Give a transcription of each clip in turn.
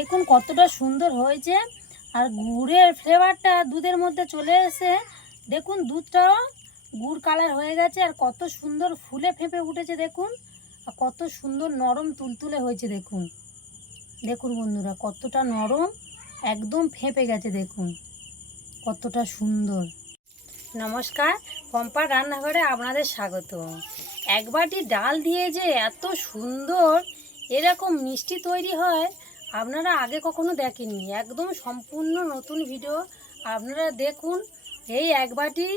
দেখুন কতটা সুন্দর হয়েছে। আর গুড়ের ফ্লেভারটা দুধের মধ্যে চলে এসে দেখুন দুধটাও গুড় কালার হয়ে গেছে। আর কত সুন্দর ফুলে ফেঁপে উঠেছে দেখুন। আর কত সুন্দর নরম তুলতুলে হয়েছে দেখুন। দেখুন বন্ধুরা কতটা নরম, একদম ফেঁপে গেছে দেখুন কতটা সুন্দর। নমস্কার, পম্পার রান্নাঘরে আপনাদের স্বাগত। এক বাটি ডাল দিয়ে যে এত সুন্দর এরকম মিষ্টি তৈরি হয় আপনারা আগে কখনো দেখেননি। একদম সম্পূর্ণ নতুন ভিডিও, আপনারা দেখুন। এই এক বাটি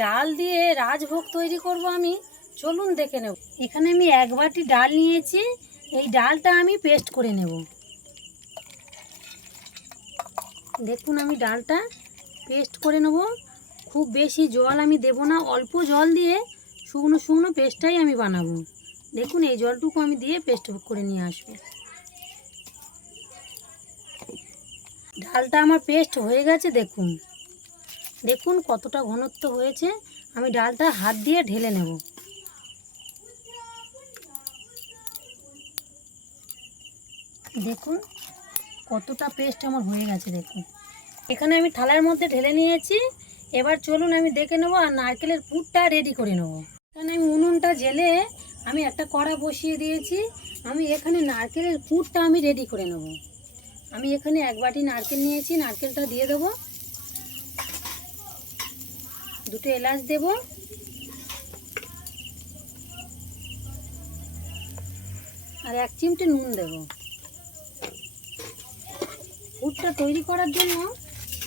ডাল দিয়ে রাজভোগ তৈরি করব আমি, চলুন দেখে নেব। এখানে আমি এক বাটি ডাল নিয়েছি, এই ডালটা আমি পেস্ট করে নেব। দেখুন আমি ডালটা পেস্ট করে নেব। খুব বেশি জল আমি দেব না, অল্প জল দিয়ে শুকনো শুকনো পেস্টটাই আমি বানাবো। দেখুন এই জলটুকু আমি দিয়ে পেস্ট করে নিয়ে আসবো। ডালটা আমার পেস্ট হয়ে গেছে দেখুন। দেখুন কতটা ঘনত্ব হয়েছে। আমি ডালটা হাত দিয়ে ঢেলে নেব। দেখুন কতটা পেস্ট আমার হয়ে গেছে দেখুন। এখানে আমি থালার মধ্যে ঢেলে নিয়েছি। এবার চলুন আমি দেখে নেবো আর নারকেলের পুরটা রেডি করে নেব। এখানে আমি উনুনটা জেলে আমি একটা কড়া বসিয়ে দিয়েছি। আমি এখানে নারকেলের পুরটা আমি রেডি করে নেব। আমি এখানে এক বাটি নারকেল নিয়েছি, নারকেলটা দিয়ে দেবো। দুটো এলাচ দেব, আর এক চিমটে নুন দেব। পুরটা তৈরি করার জন্য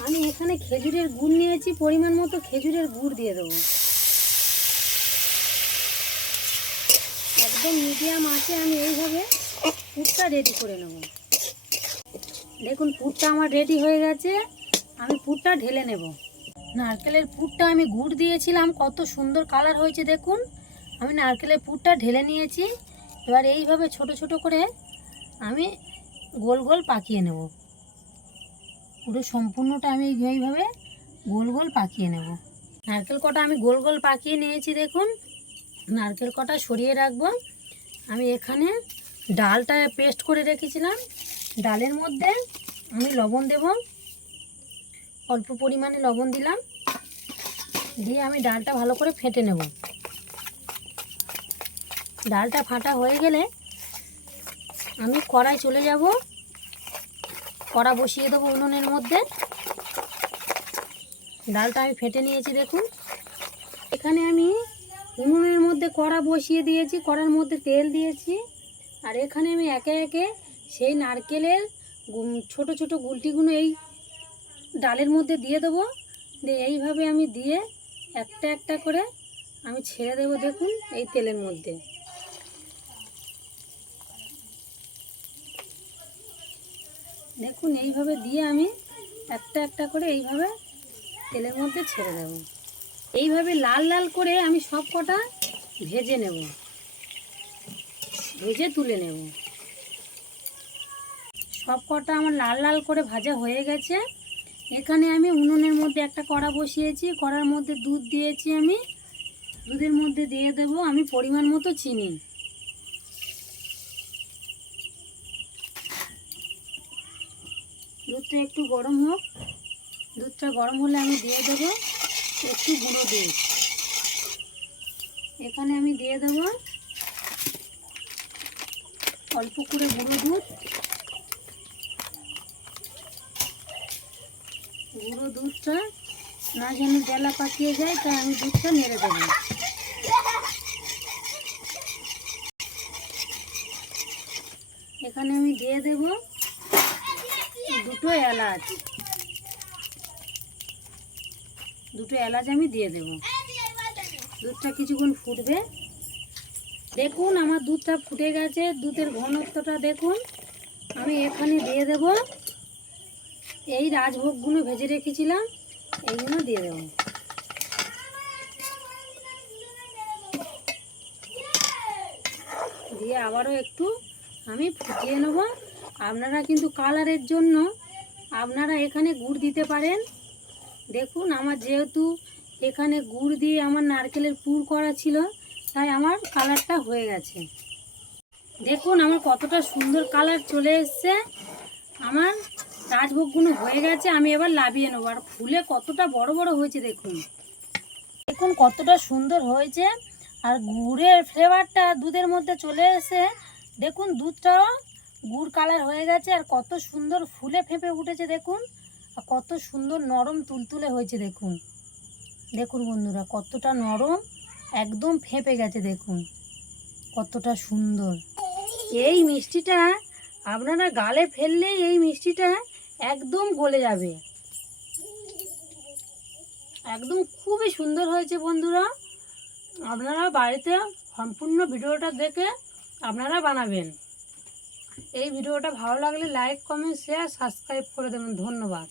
আমি এখানে খেজুরের গুড় নিয়েছি, পরিমাণ মতো খেজুরের গুড় দিয়ে দেবো। একদম মিডিয়াম আঁচে আমি এইভাবে পুরটা রেডি করে নেব। দেখুন পুরটা আমার রেডি হয়ে গেছে। আমি পুরটা ঢেলে নেব। নারকেলের পুরটা আমি গুড় দিয়েছিলাম, কত সুন্দর কালার হয়েছে দেখুন। আমি নারকেলের পুরটা ঢেলে নিয়েছি। এবার এইভাবে ছোট ছোট করে আমি গোল গোল পাকিয়ে নেব। পুরো সম্পূর্ণটা আমি এইভাবে গোল গোল পাকিয়ে নেব। নারকেল কটা আমি গোল গোল পাকিয়ে নিয়েছি দেখুন। নারকেল কটা সরিয়ে রাখবো। আমি এখানে ডালটা পেস্ট করে রেখেছিলাম, ডালের মধ্যে আমি লবণ দেব। অল্প পরিমাণে লবণ দিলাম, দিয়ে আমি ডালটা ভালো করে ফেটে নেব। ডালটা ফাটা হয়ে গেলে আমি কড়াই চলে যাব। কড়া বসিয়ে দেবো উনুনের মধ্যে। ডালটা আমি ফেটে নিয়েছি দেখুন। এখানে আমি উনুনের মধ্যে কড়া বসিয়ে দিয়েছি, কড়ার মধ্যে তেল দিয়েছি। আর এখানে আমি একে একে সেই নারকেলের ছোট ছোট গুলটিগুলো এই ডালের মধ্যে দিয়ে দেবো। দিয়ে এইভাবে আমি দিয়ে একটা একটা করে আমি ছেড়ে দেবো দেখুন এই তেলের মধ্যে। দেখুন এইভাবে দিয়ে আমি একটা একটা করে এইভাবে তেলের মধ্যে ছেড়ে দেব। এইভাবে লাল লাল করে আমি সব কটা ভেজে নেব, ভেজে তুলে নেব। সব কটা আমার লাল লাল করে ভাজা হয়ে গেছে। এখানে আমি উনুনের মধ্যে একটা কড়া বসিয়েছি, কড়ার মধ্যে দুধ দিয়েছি। আমি দুধের মধ্যে দিয়ে দেব আমি পরিমাণ মতো চিনি। দুধটা একটু গরম হোক। দুধটা গরম হলে আমি দিয়ে দেব একটু গুঁড়ো দুধ। এখানে আমি দিয়ে দেব অল্প করে গুঁড়ো দুধ। গুঁড়ো দুধটা না যেন জেলা পাকিয়ে যায়, তাই আমি দুধটা নেড়ে দেব। এখানে আমি দিয়ে দেব দুটো এলাচ। দুটো এলাচ আমি দিয়ে দেব। দুধটা কিছুক্ষণ ফুটবে। দেখুন আমার দুধটা ফুটে গেছে। দুধের ঘনত্বটা দেখুন। আমি এখানে দিয়ে দেব এই রাজভোগগুলো ভেজে রেখেছিলাম, এইগুলো দিয়ে দেব। দিয়ে আবারও একটু আমি ফুটিয়ে নেব। আপনারা কিন্তু কালারের জন্য আপনারা এখানে গুড় দিতে পারেন। দেখুন আমার যেহেতু এখানে গুড় দিয়ে আমার নারকেলের পুর করা ছিল, তাই আমার কালারটা হয়ে গেছে। দেখুন আমার কতটা সুন্দর কালার চলে এসছে। আমার রাজভোগগুলো হয়ে গেছে, আমি এবার লাভিয়ে নেবো। আর ফুলে কতটা বড় বড় হয়েছে দেখুন, দেখুন কতটা সুন্দর হয়েছে। আর গুড়ের ফ্লেভারটা দুধের মধ্যে চলে এসে দেখুন দুধটাও গুড় কালার হয়ে গেছে, আর কত সুন্দর ফুলে ফেঁপে উঠেছে দেখুন। আর কত সুন্দর নরম তুলতুলে হয়েছে দেখুন। দেখুন বন্ধুরা কতটা নরম, একদম ফেঁপে গেছে দেখুন, কতটা সুন্দর। এই মিষ্টিটা আপনারা গালে ফেললেই এই মিষ্টিটা একদম গলে যাবে, একদম খুবই সুন্দর হয়েছে বন্ধুরা। আপনারা বাড়িতে সম্পূর্ণ ভিডিওটা দেখে আপনারা বানাবেন। এই ভিডিওটা ভালো লাগলে লাইক, কমেন্ট, শেয়ার, সাবস্ক্রাইব করে দেবেন। ধন্যবাদ।